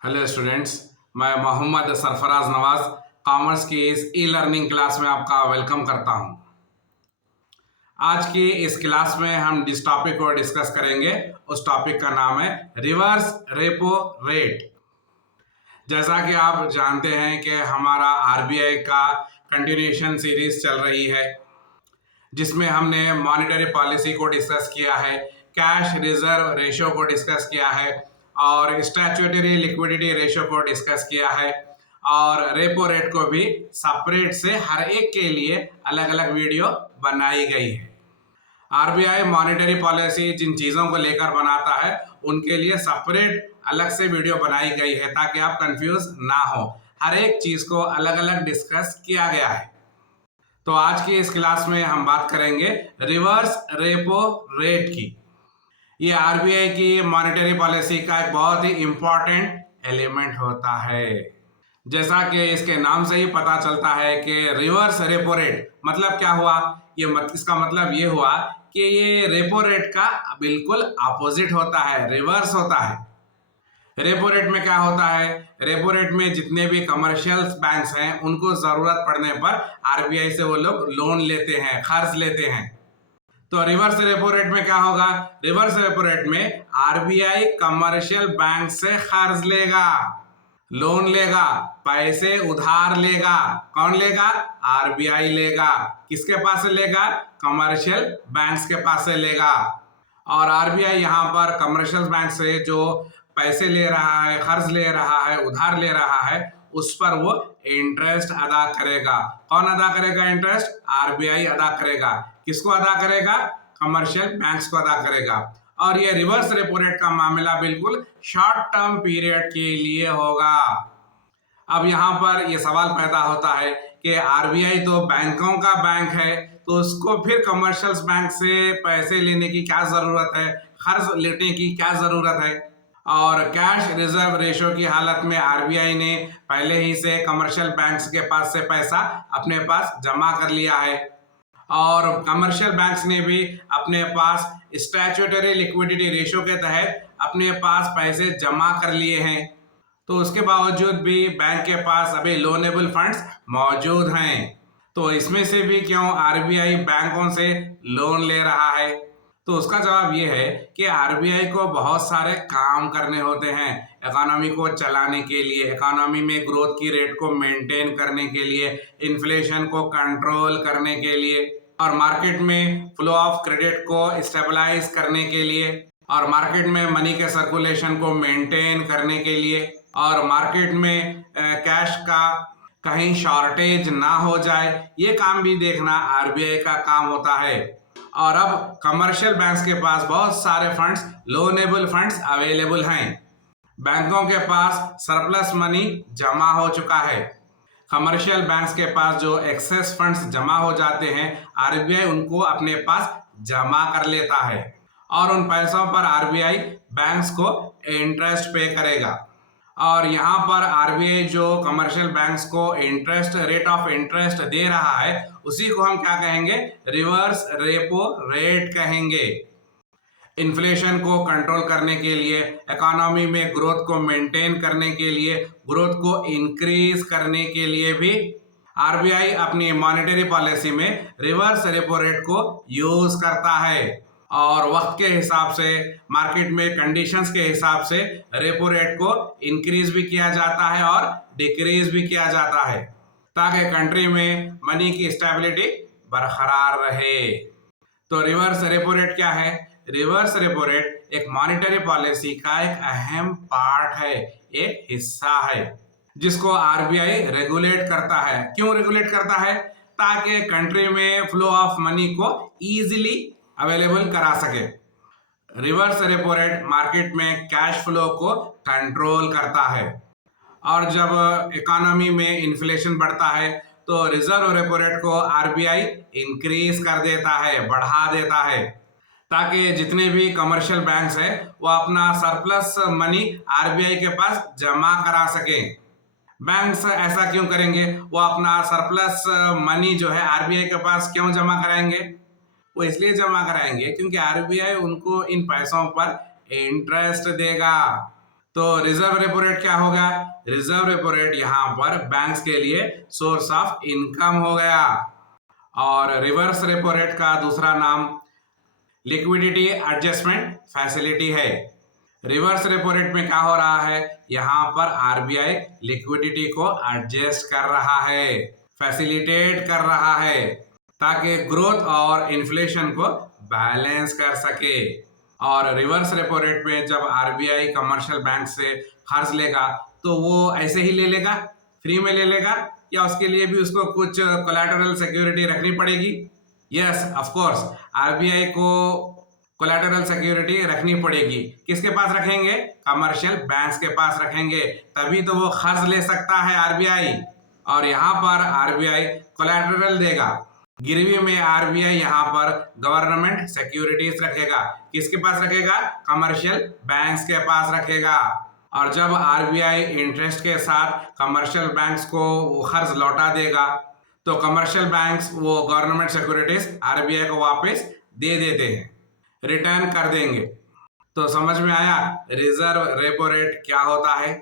Hello students, मैं Mohammad Sarfaraz Nawaz commerce की इस ई लर्निंग क्लास में आपका वेलकम करता हूं। आज की इस क्लास में हम जिस टॉपिक को डिस्कस करेंगे उस टॉपिक का नाम है रिवर्स रेपो रेट। जैसा कि आप जानते हैं कि हमारा आरबीआई का कंटिन्यूएशन सीरीज चल रही है जिसमें हमने मॉनेटरी पॉलिसी को डिस्कस किया है, कैश रिजर्व रेशो को डिस्कस किया है और स्टैट्यूटरी लिक्विडिटी रेशो को डिस्कस किया है और रेपो रेट को भी सेपरेट से हर एक के लिए अलग अलग वीडियो बनाई गई है। आरबीआई मॉनेटरी पॉलिसी जिन चीज़ों को लेकर बनाता है उनके लिए सेपरेट अलग से वीडियो बनाई गई है ताकि आप कंफ्यूज ना हो। हर एक चीज़ को अलग अलग डिस्कस किया गया है। तो आज की इस क्लास में हम बात करेंगे रिवर्स रेपो रेट की। ये आरबीआई की मॉनेटरी पॉलिसी का एक बहुत ही इंपॉर्टेंट एलिमेंट होता है। जैसा कि इसके नाम से ही पता चलता है कि रिवर्स रेपो रेट मतलब क्या हुआ, इसका मतलब ये हुआ कि ये रेपो रेट का बिल्कुल अपोजिट होता है, रिवर्स होता है। रेपो रेट में क्या होता है, रेपो रेट में जितने भी कमर्शियल बैंक्स हैं उनको जरूरत पड़ने पर आरबीआई से वो लोग लोन लेते हैं, कर्ज लेते हैं। तो रिवर्स रेपो रेट में क्या होगा, रिवर्स रेपो रेट में आरबीआई कमर्शियल बैंक से कर्ज लेगा, लोन लेगा, पैसे उधार लेगा। कौन लेगा? आरबीआई लेगा। किसके पास से लेगा? कमर्शियल बैंक्स के पास से लेगा। और आरबीआई यहाँ पर कमर्शियल बैंक से जो पैसे ले रहा है, कर्ज ले रहा है, उधार ले रहा है, उस पर वो इंटरेस्ट अदा करेगा। कौन अदा करेगा इंटरेस्ट? आरबीआई अदा करेगा। किसको अदा करेगा? कमर्शियल बैंक्स को अदा करेगा। और ये रिवर्स रेपो रेट का मामला बिल्कुल शॉर्ट टर्म पीरियड के लिए होगा। अब यहाँ पर ये सवाल पैदा होता है कि आरबीआई तो बैंकों का बैंक है, तो उसको फिर कमर्शियल बैंक से पैसे लेने की क्या जरूरत है, कर्ज लेने की क्या जरूरत है। और कैश रिजर्व रेशो की हालत में आरबीआई ने पहले ही से कमर्शियल बैंक्स के पास से पैसा अपने पास जमा कर लिया है और कमर्शियल बैंक्स ने भी अपने पास स्टैट्यूटरी लिक्विडिटी रेशो के तहत अपने पास पैसे जमा कर लिए हैं। तो उसके बावजूद भी बैंक के पास अभी लोनेबल फंड्स मौजूद हैं। तो इसमें से भी क्यों आरबीआई बैंकों से लोन ले रहा है? तो उसका जवाब ये है कि आरबीआई को बहुत सारे काम करने होते हैं इकोनॉमी को चलाने के लिए, इकोनॉमी में ग्रोथ की रेट को मेंटेन करने के लिए, इन्फ्लेशन को कंट्रोल करने के लिए और मार्केट में फ्लो ऑफ क्रेडिट को स्टेबलाइज करने के लिए और मार्केट में मनी के सर्कुलेशन को मेंटेन करने के लिए और मार्केट में कैश का कहीं शॉर्टेज ना हो जाए, ये काम भी देखना आरबीआई का काम होता है। और अब कमर्शियल बैंक्स के पास बहुत सारे फंड्स, लोनेबल फंड्स अवेलेबल हैं। बैंकों के पास सरप्लस मनी जमा हो चुका है। कमर्शियल बैंक्स के पास जो एक्सेस फंड्स जमा हो जाते हैं, आरबीआई उनको अपने पास जमा कर लेता है और उन पैसों पर आरबीआई बैंक्स को इंटरेस्ट पे करेगा। और यहाँ पर आरबीआई जो कमर्शियल बैंक्स को इंटरेस्ट, रेट ऑफ इंटरेस्ट दे रहा है, उसी को हम क्या कहेंगे? रिवर्स रेपो रेट कहेंगे। इन्फ्लेशन को कंट्रोल करने के लिए, इकोनॉमी में ग्रोथ को मेंटेन करने के लिए, ग्रोथ को इंक्रीज करने के लिए भी आरबीआई अपनी मॉनेटरी पॉलिसी में रिवर्स रेपो रेट को यूज करता है और वक्त के हिसाब से, मार्केट में कंडीशंस के हिसाब से रेपो रेट को इंक्रीज भी किया जाता है और डिक्रीज भी किया जाता है ताकि कंट्री में मनी की स्टेबिलिटी बरकरार रहे। तो रिवर्स रेपो रेट क्या है? रिवर्स रेपो रेट एक मॉनेटरी पॉलिसी का एक अहम पार्ट है, एक हिस्सा है जिसको आरबीआई रेगुलेट करता है। क्यों रेगुलेट करता है? ताकि कंट्री में फ्लो ऑफ मनी को इजीली अवेलेबल करा सके। रिवर्स रेपो रेट मार्केट में कैश फ्लो को कंट्रोल करता है और जब इकोनॉमी में इन्फ्लेशन बढ़ता है तो रिजर्व रेपो रेट को आरबीआई इंक्रीज कर देता है, बढ़ा देता है ताकि जितने भी कमर्शियल बैंक्स हैं वो अपना सरप्लस मनी आरबीआई के पास जमा करा सकें। बैंक्स ऐसा क्यों करेंगे? वो अपना सरप्लस मनी जो है आरबीआई के पास क्यों जमा कराएंगे? वो इसलिए जमा कराएंगे क्योंकि आरबीआई उनको इन पैसों पर इंटरेस्ट देगा। तो रिजर्व रेपो रेट क्या हो गया? रिजर्व रेपो रेट यहाँ पर बैंक्स के लिए सोर्स ऑफ इनकम हो गया। और रिवर्स रेपो रेट का दूसरा नाम लिक्विडिटी एडजस्टमेंट फैसिलिटी है। रिवर्स रेपो रेट में क्या हो रहा है? यहाँ पर आरबीआई लिक्विडिटी को एडजस्ट कर रहा है, फैसिलिटेट कर रहा है, ताकि ग्रोथ और इन्फ्लेशन को बैलेंस कर सके। और रिवर्स रेपो रेट में जब आरबीआई कमर्शियल बैंक से कर्ज लेगा तो वो ऐसे ही ले लेगा, फ्री में ले लेगा, या उसके लिए भी उसको कुछ कोलैटरल सिक्योरिटी रखनी पड़ेगी? यस, ऑफ कोर्स, आरबीआई को कोलैटरल सिक्योरिटी रखनी पड़ेगी। किसके पास रखेंगे? कमर्शियल बैंक्स के पास रखेंगे, तभी तो वो कर्ज ले सकता है आरबीआई। और यहाँ पर आरबीआई कोलैटरल देगा, गिरवी में आरबीआई यहाँ पर गवर्नमेंट सिक्योरिटीज रखेगा। किसके पास रखेगा? कमर्शियल बैंक्स के पास रखेगा। और जब आरबीआई इंटरेस्ट के साथ कमर्शियल बैंक्स को कर्ज लौटा देगा तो कमर्शियल बैंक्स वो गवर्नमेंट सिक्योरिटीज आरबीआई को वापस दे देते हैं, रिटर्न कर देंगे। तो समझ में आया रिजर्व रेपो रेट क्या होता है?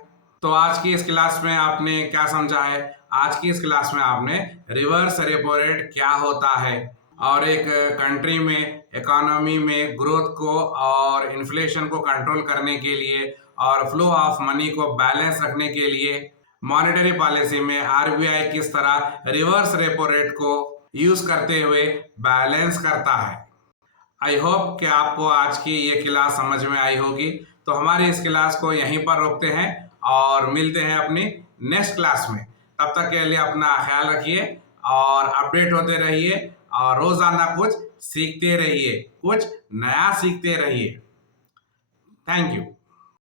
तो आज की इस क्लास में आपने क्या समझा है? आज की इस क्लास में आपने रिवर्स रेपो रेट क्या होता है और एक कंट्री में इकोनॉमी में ग्रोथ को और इन्फ्लेशन को कंट्रोल करने के लिए और फ्लो ऑफ मनी को बैलेंस रखने के लिए मॉनेटरी पॉलिसी में आरबीआई किस तरह रिवर्स रेपो रेट को यूज करते हुए बैलेंस करता है। आई होप कि आपको आज की ये क्लास समझ में आई होगी। तो हमारी इस क्लास को यहीं पर रोकते हैं और मिलते हैं अपनी नेक्स्ट क्लास में। तब तक के लिए अपना ख्याल रखिए और अपडेट होते रहिए और रोजाना कुछ सीखते रहिए, कुछ नया सीखते रहिए। Thank you.